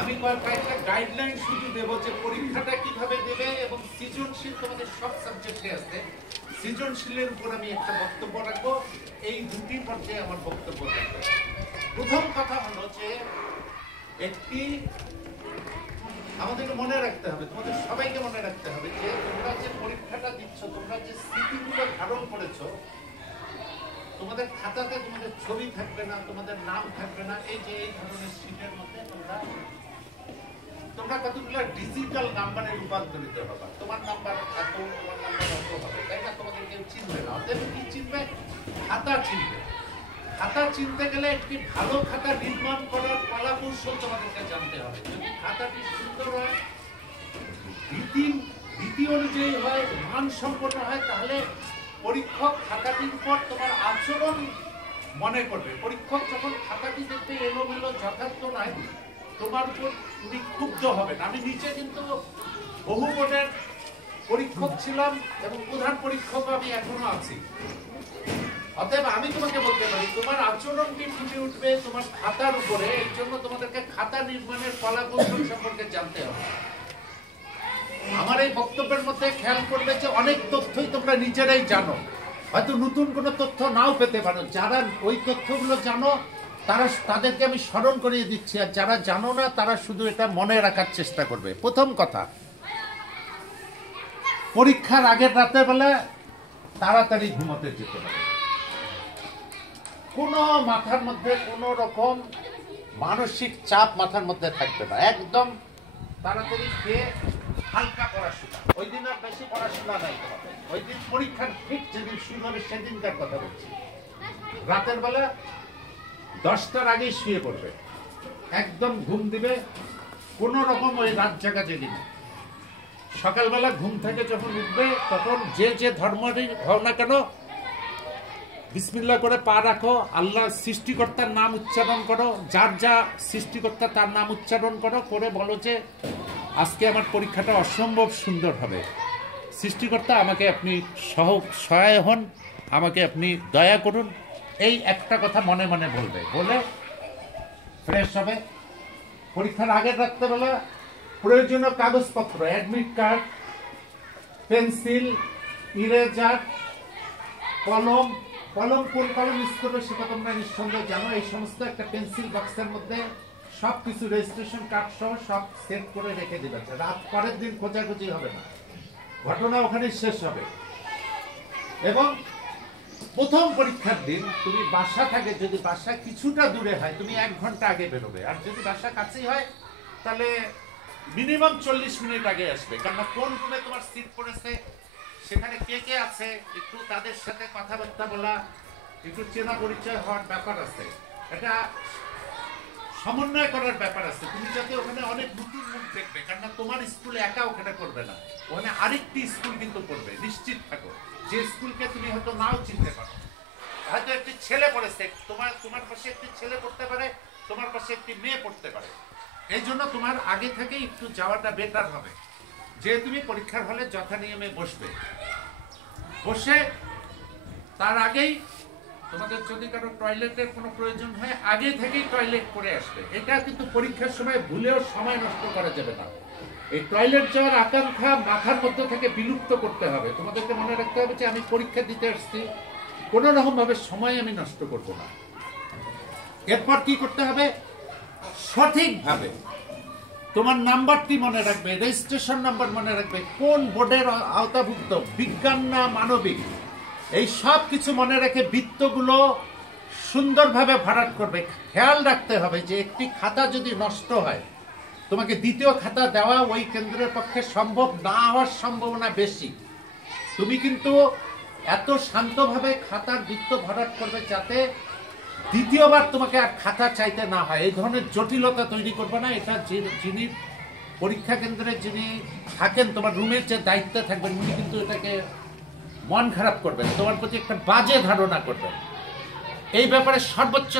আমি কয়েকটা গাইডলাইন শুধু দেবো যে পরীক্ষাটা কিভাবে দেবে এবং সৃজনশীল তোমাদের সব সাবজেক্টে আছে। সৃজনশীলের উপর আমি একটা বক্তব্য রাখবো। এই দুটি পর্যায়ে আমার বক্তব্য থাকবে। প্রথম কথা হলো যে একটি আমাদেরকে মনে রাখতে হবে, তোমাদের সবাইকে মনে রাখতে হবে যে তোমরা যে পরীক্ষাটা দিচ্ছ, তোমরা যে স্মৃতিগুলো ধারণ করেছো, তোমাদের খাতাতে তোমাদের ছবি থাকবে না, তোমাদের নাম থাকবে না। এই যে এই ধরনের শীটের মধ্যে তোমরা কতগুলো ডিজিটাল নাম্বারে রূপান্তরিত হবে। তোমার নাম্বার এত, তোমার নাম্বার অত হবে, তাই না? তোমাদের কেউ চিনবে না। অতএব কি চিনবে? খাতা চিনবে। খাতা চিনতে গেলে একটি ভালো খাতা নির্মাণ করার কলা কৌশল তোমাদেরকে জানতে হবে। যদি খাতাটি সুন্দর হয়, রীতি অনুযায়ী হয়, মানসম্পন্ন হয়, তাহলে পরীক্ষক খাতাটির উপর তোমার আচরণ মনে করবে। পরীক্ষক যখন খাতাটি দেখতে এলোমেলো যথার্থ নয়, তোমার উপর উনি ক্ষুব্ধ হবেন। আমি নিচে কিন্তু বহু বোর্ডের পরীক্ষক ছিলাম এবং প্রধান পরীক্ষক আমি এখনো আছি। অতএব আমি তোমাকে বলতে পারি তোমার আচরণটি ফুটে উঠবে তোমার খাতার উপরে। এই জন্য তোমাদেরকে খাতা নির্মাণের কলা কৌশল সম্পর্কে জানতে হবে। আমার এই বক্তব্যের মধ্যে খেয়াল করবে যে অনেক তথ্যই তোমরা নিজেরাই জানো, হয়তো নতুন কোনো তথ্য নাও পেতে পারো। যারা ওই তথ্যগুলো জানো তাদেরকে আমি স্মরণ করিয়ে দিচ্ছি, আর যারা জানো না তারা শুধু এটা মনে রাখার চেষ্টা করবে। প্রথম কথা, পরীক্ষার আগের রাতের বেলা তাড়াতাড়ি ঘুমোতে যেতে হবে। কোনো মাথার মধ্যে কোনো রকম মানসিক চাপ মাথার মধ্যে থাকবে না। একদম তাড়াতাড়ি খেয়ে হালকা পড়াশোনা। ওই দিন আর বেশি পড়াশোনা নাই তোমাদের। ওই দিন পরীক্ষার ঠিক যেদিন শুরু হবে সেদিনকার কথা বলছি। রাতের বেলা 10টার আগেই শুয়ে পড়বে, একদম ঘুম দিবে। কোনো রকম ওই রাত জাগা যেদিন সকালবেলা ঘুম থেকে যখন উঠবে তখন যে ধর্মেরই হও না কেন, বিসমিল্লাহ করে পা রাখো, আল্লাহ সৃষ্টিকর্তার নাম উচ্চারণ করো, যার যা সৃষ্টিকর্তা তার নাম উচ্চারণ করো, করে বলো যে আজকে আমার পরীক্ষাটা অসম্ভব সুন্দর হবে। সৃষ্টিকর্তা আমাকে আপনি সহায় হন, আমাকে আপনি দয়া করুন। এই একটা কথা মনে মনে বলবে, বলে ফ্রেশ হবে। পরীক্ষার আগের রাত্রেবেলা প্রয়োজনীয় কাগজপত্র, অ্যাডমিট কার্ড, পেন্সিল, ইরেজার, কলম কোন কলম ইউজ করবে সেটা তোমরা নিঃসন্দেহে জানো। এই সমস্ত একটা পেন্সিল বক্সের মধ্যে সবকিছু রেজিস্ট্রেশন কার্ড সহ সব সেট করে রেখে দিবে। রাত পরের দিন খোঁজাখুঁজি হবে না, ঘটনা ওখানে শেষ হবে। এবং প্রথম পরীক্ষার দিন তুমি বাসা থাকে, যদি বাসা কিছুটা দূরে হয় তুমি 1 ঘন্টা আগে বেরোবে, আর যদি বাসা কাছেই হয় তাহলে মিনিমাম 40 মিনিট আগে আসবে। কারণ কোন রুমে তোমার সিট পড়েছে, সেখানে কে কে আছে, একটু তাদের সাথে কথাবার্তা বলা, একটু চেনা পরিচয় হওয়ার ব্যাপার আছে, এটা সমন্বয় করার ব্যাপার আছে। তুমি যাতে ওখানে অনেক নতুন মুখ দেখবে, কারণ তোমার স্কুলে একা ওখানে করবে না, ওখানে আরেকটি স্কুল কিন্তু করবে, নিশ্চিত থাকো। যে স্কুলকে তুমি হয়তো নাও চিনতে পারো, হয়তো একটি ছেলে পড়েছে, তোমার পাশে একটি ছেলে পড়তে পারে, তোমার পাশে একটি মেয়ে পড়তে পারে। এই জন্য তোমার আগে থেকে একটু যাওয়াটা বেটার হবে। যে তুমি পরীক্ষার হলে যথা নিয়মে বসবে, বসে তার আগেই তোমাদের যদি কারো টয়লেটের কোনো প্রয়োজন হয় আগে থেকেই টয়লেট করে আসবে। এটা কিন্তু পরীক্ষার সময় ভুলেও সময় নষ্ট করা যাবে না। এই টয়লেট যাওয়ার আকাঙ্ক্ষা মাথার মধ্যে থেকে বিলুপ্ত করতে হবে। তোমাদেরকে মনে রাখতে হবে যে আমি পরীক্ষা দিতে আসছি, কোনো রকম ভাবে সময় আমি নষ্ট করব না। এরপর কি করতে হবে? সঠিকভাবে তোমার নাম্বারটি মনে রাখবে, রেজিস্ট্রেশন নাম্বার মনে রাখবে, কোন বোর্ডের আওতাভুক্ত, বিজ্ঞান না মানবিক, এই সব কিছু মনে রেখে বৃত্তগুলো সুন্দরভাবে ভরাট করবে। খেয়াল রাখতে হবে যে একটি খাতা যদি নষ্ট হয়, তোমাকে দ্বিতীয় খাতা দেওয়া ওই কেন্দ্রের পক্ষে সম্ভব না হওয়ার সম্ভাবনা বেশি। তুমি কিন্তু এত শান্তভাবে খাতার বৃত্ত ভরাট করবে যাতে দ্বিতীয়বার তোমাকে আর খাতা চাইতে না হয়। এই ধরনের জটিলতা তৈরি করবে না। এটা যিনি পরীক্ষা কেন্দ্রে যিনি থাকেন, তোমার রুমের যে দায়িত্বে থাকবেন, উনি কিন্তু এটাকে মন খারাপ করবেন, তোমার প্রতি একটা বাজে ধারণা করবেন। এই ব্যাপারে সর্বোচ্চ